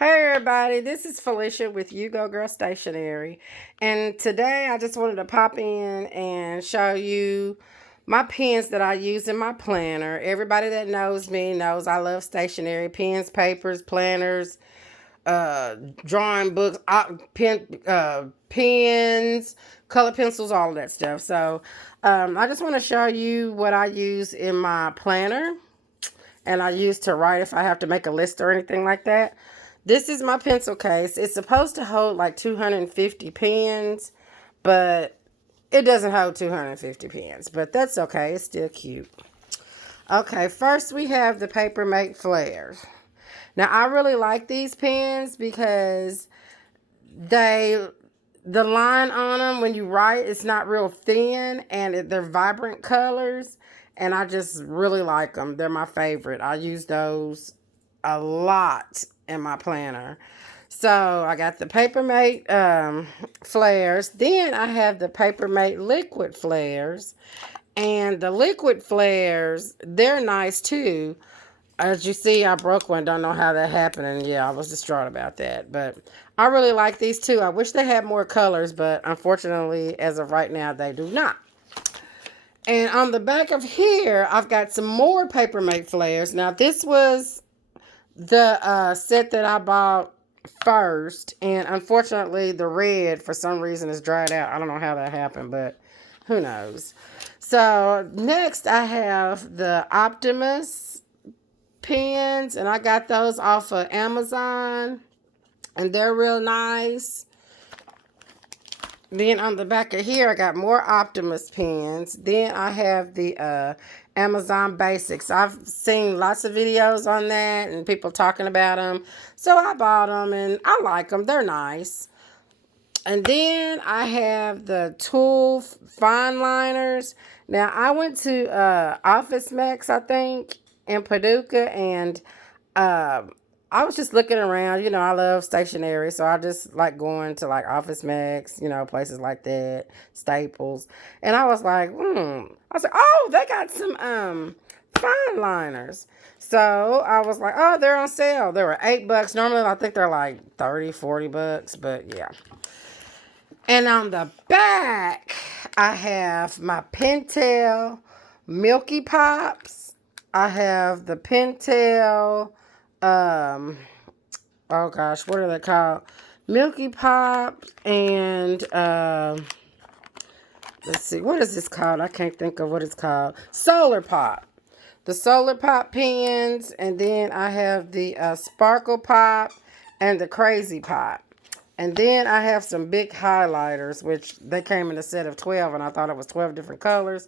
Hey everybody, this is Felicia with You Go Girl Stationery. And today I just wanted to pop in and show you my pens that I use in my planner. Everybody that knows me knows I love stationery, pens, papers, planners, drawing books, pens, color pencils, all of that stuff. So I just want to show you what I use in my planner and I use to write if I have to make a list or anything like that. This is my pencil case. It's supposed to hold like 250 pens, but it doesn't hold 250 pens, but that's okay. It's still cute. Okay, first we have the Paper Mate Flares. Now, I really like these pens because they the line on them when you write, it's not real thin and they're vibrant colors, and I just really like them. They're my favorite. I use those a lot in my planner. So I got the Paper Mate flares. Then I have the Paper Mate liquid flares. And the liquid flares, they're nice too. As you see, I broke one. Don't know how that happened. And yeah, I was distraught about that. But I really like these too. I wish they had more colors, but unfortunately, as of right now, they do not. And on the back of here, I've got some more Paper Mate flares. Now, this was the set that I bought first. And unfortunately, the red, for some reason, is dried out. I don't know how that happened, but who knows. So, next, I have the Optimus pens, and I got those off of Amazon, and they're real nice. Then on the back of here, I got more Optimus pens. Then I have the Amazon Basics. I've seen lots of videos on that and people talking about them, so I bought them and I like them. They're nice. And then I have the Tool Fine Liners. Now, I went to Office Max, I think, in Paducah, and uh, I was just looking around. You know, I love stationery, so I just like going to like Office Max, places like that, Staples. And I was like, I was like, oh, they got some fine liners. So I was like, oh, they're on sale. They were $8. Normally, I think they're like 30, $40, but yeah. And on the back, I have my Pentel Milky Pops. I have the Pentel, oh gosh, what are they called? Milky Pop and, let's see, what is this called? I can't think of what it's called. Solar Pop. The Solar Pop pens, and then I have the Sparkle Pop and the Crazy Pop. And then I have some big highlighters, which they came in a set of 12, and I thought it was 12 different colors.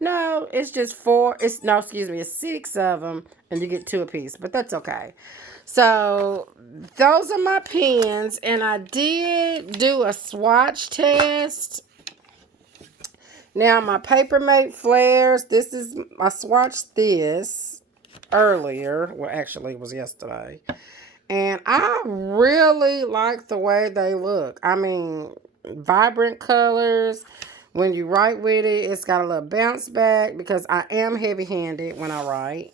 No, it's just four. It's 6 of them, and you get 2 apiece, but that's okay. So those are my pens, and I did do a swatch test. Now my Paper Mate flares, I swatched this earlier. Well, actually, it was yesterday. And I really like the way they look. I mean, vibrant colors. When you write with it, it's got a little bounce back because I am heavy-handed when I write.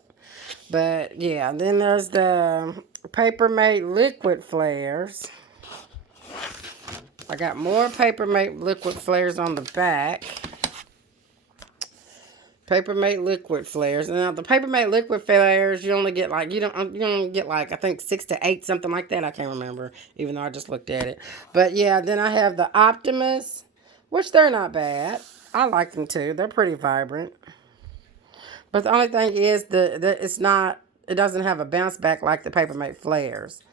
But yeah, then there's the Paper Mate liquid flares. I got more Paper Mate liquid flares on the back. Paper Mate liquid flares. Now the Paper Mate liquid flares, you only get like you only get like I think 6 to 8, something like that. I can't remember, even though I just looked at it. But yeah, then I have the Optimus, which they're not bad. I like them too. They're pretty vibrant. But the only thing is it doesn't have a bounce back like the Paper Mate flares.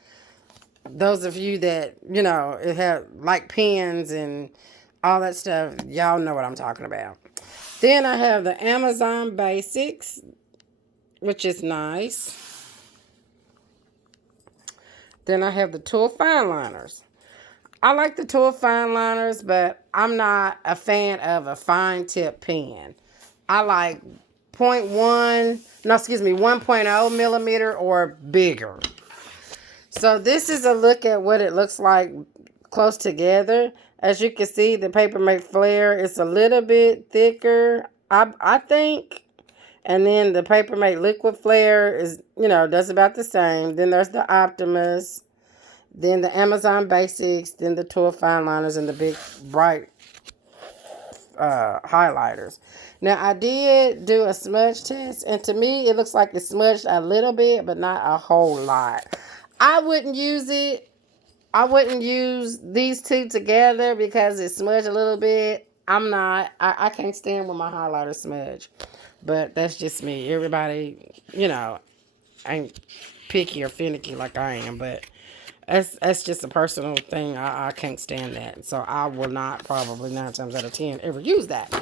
Those of you that, it have like pens and all that stuff, y'all know what I'm talking about. Then I have the Amazon Basics, which is nice. Then I have the Tool Fine Liners. I like the Tool Fine Liners, but I'm not a fan of a fine tip pen. I like 1.0 millimeter or bigger. So this is a look at what it looks like close together. As you can see, the Paper Mate Flare is a little bit thicker, I think. And then the Paper Mate Liquid Flare is, does about the same. Then there's the Optimus. then the Amazon Basics, then the Toro Fine Liners, and the big bright highlighters. Now, I did do a smudge test, and to me, it looks like it smudged a little bit, but not a whole lot. I wouldn't use it. I wouldn't use these two together because it smudged a little bit. I can't stand when my highlighter smudge. But that's just me. Everybody, ain't picky or finicky like I am, but that's just a personal thing. I can't stand that. So I will not, probably 9 times out of 10, ever use that.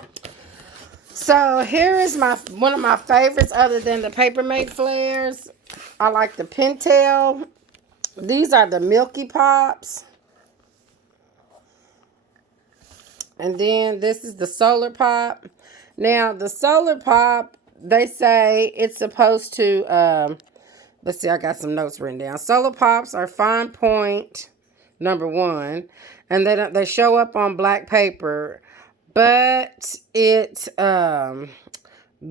So here is one of my favorites other than the Paper Mate flares. I like the Pentel. These are the Milky Pops. And then this is the Solar Pop. Now, the Solar Pop, they say it's supposed to, let's see, I got some notes written down. Solar Pops are fine point, #1, and they show up on black paper, but it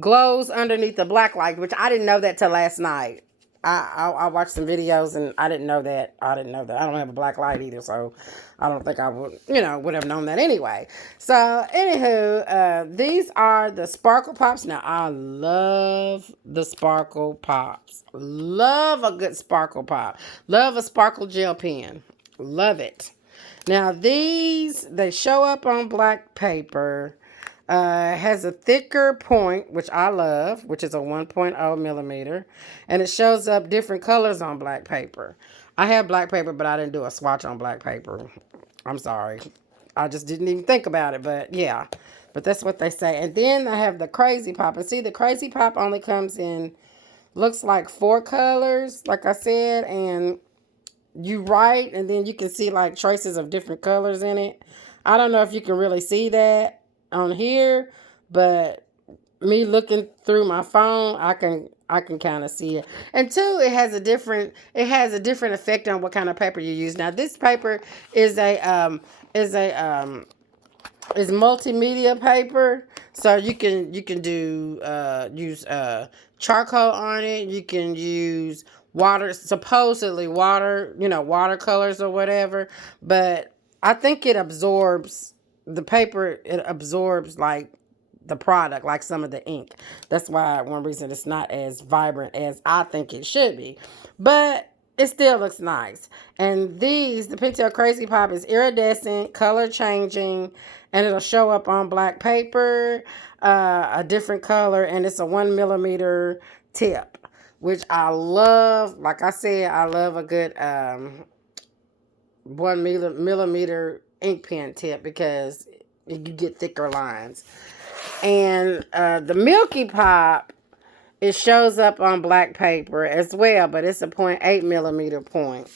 glows underneath the black light, which I didn't know that till last night. I watched some videos and I didn't know that. I don't have a black light either, so I don't think I would have known that anyway. So, anywho, these are the Sparkle Pops. Now, I love the Sparkle Pops. Love a good Sparkle Pop. Love a Sparkle gel pen. Love it. Now, they show up on black paper. Has a thicker point, which I love, which is a 1.0 millimeter, and it shows up different colors on black paper. I have black paper, but I didn't do a swatch on black paper. I'm sorry. I just didn't even think about it, but yeah. But that's what they say. And then I have the Crazy Pop. And see, the Crazy Pop only comes in, looks like 4 colors, like I said, and you write, and then you can see like traces of different colors in it. I don't know if you can really see that on here, but me looking through my phone, I can kind of see it. And two, it has a different effect on what kind of paper you use. Now, this paper is is multimedia paper, so you can do use charcoal on it. You can use supposedly watercolors or whatever, but I think it absorbs the paper. It absorbs like the product, like some of the ink. That's why one reason it's not as vibrant as I think it should be, but it still looks nice. And the Pentel Crazy Pop is iridescent, color changing, and it'll show up on black paper, a different color, and it's a 1 millimeter tip, which I love. Like I said, I love a good 1 millimeter ink pen tip because you get thicker lines. And the Milky Pop, it shows up on black paper as well, but it's a 0.8 millimeter point.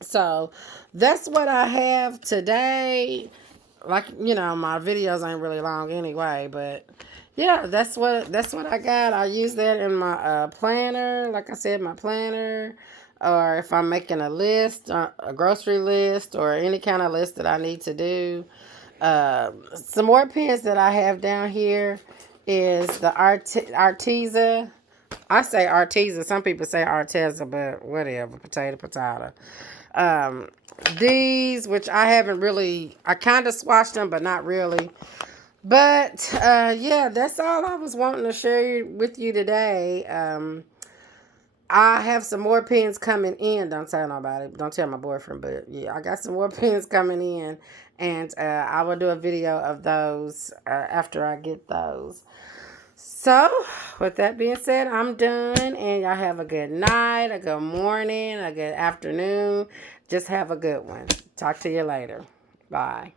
So that's what I have today. Like, my videos ain't really long anyway, but yeah, that's what I got. I use that in my planner. Like I said, my planner, or if I'm making a list, a grocery list, or any kind of list that I need to do. Some more pens that I have down here is the Arteza. I say Arteza. Some people say Arteza, but whatever. Potato. These, which I haven't really, I kind of swatched them, but not really. But yeah, that's all I was wanting to share with you today. I have some more pens coming in. Don't tell nobody. Don't tell my boyfriend. But yeah, I got some more pens coming in. And I will do a video of those after I get those. So, with that being said, I'm done. And y'all have a good night, a good morning, a good afternoon. Just have a good one. Talk to you later. Bye.